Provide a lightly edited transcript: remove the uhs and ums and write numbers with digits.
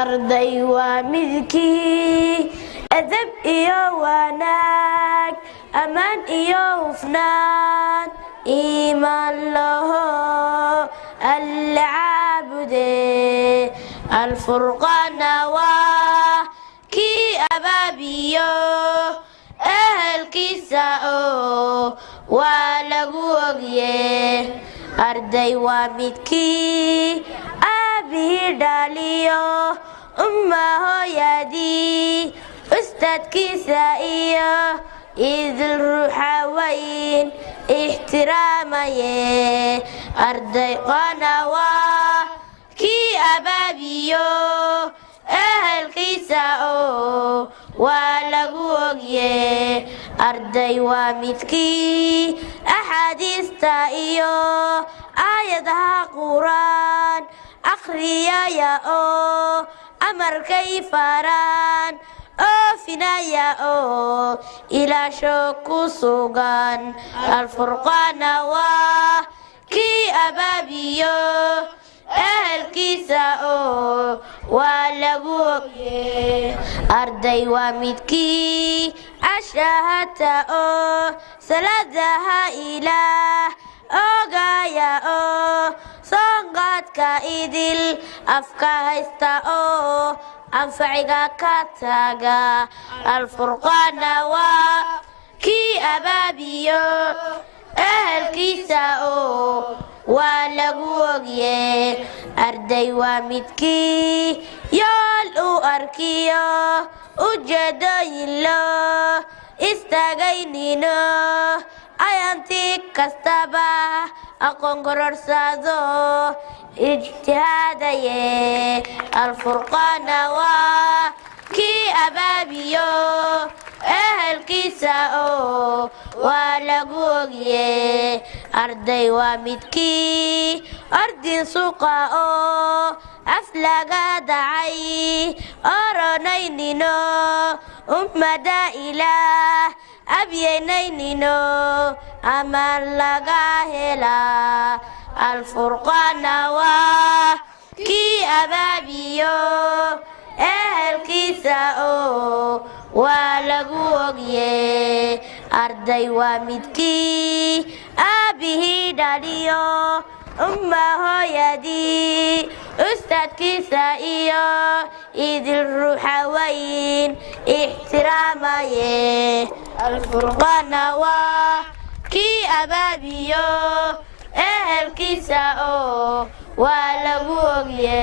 arday waa midkii adab iyo wanaag amaan iyo hufnaan iimaan laho alla caabude alfurqaana waa kii abaabiyo ehelkiisa oo waa lagu ogye arday waa midkii aabihii dhaliyo umma hooyadii ustaadkiisa iyo idil ruuxa wayn ixtiraamaye arday qaana waa kii abaabiyo ehelkiisa oo waa lagu ogye arday waa midkii axaadiista iyo aayadaha quraan akhriyaya oo amarkay faraan oofinaya oo ilaasho ku sugan alfurqaana waa kii abaabiyo ehelkiisa oo waa lagu ogye arday waa midkii ashahata oo salaadaha ilaah ogaya oo soonqaadka idil afka haysta oo anfaciga ka taga alfurqaana waa kii abaabiyo ehelkiisa oo waa lagu ogye arday waa midkii yool u arkiyo ujeedooyin loo istaagaynino ayanti kastaba aqoon kororsado ijtihaadaye alfurqaana waa kii abaabiyo ehelkiisa oo waa lagu ogye arday waa midkii ordin suqa oo aflaga dacay oronaynino ummada ilaah abyenaynino amaan laga hela alfurqaana waa kii abaabiyo ehelkiisa oo waa lagu ogye arday waa midkii aabihii dhaliyo umma hooyadii ustaadkiisa iyo idil ruuxa wayn ixtiraamaye alfurqaana waa kii abaabiyo ehelkiisa oo waa lagu ogye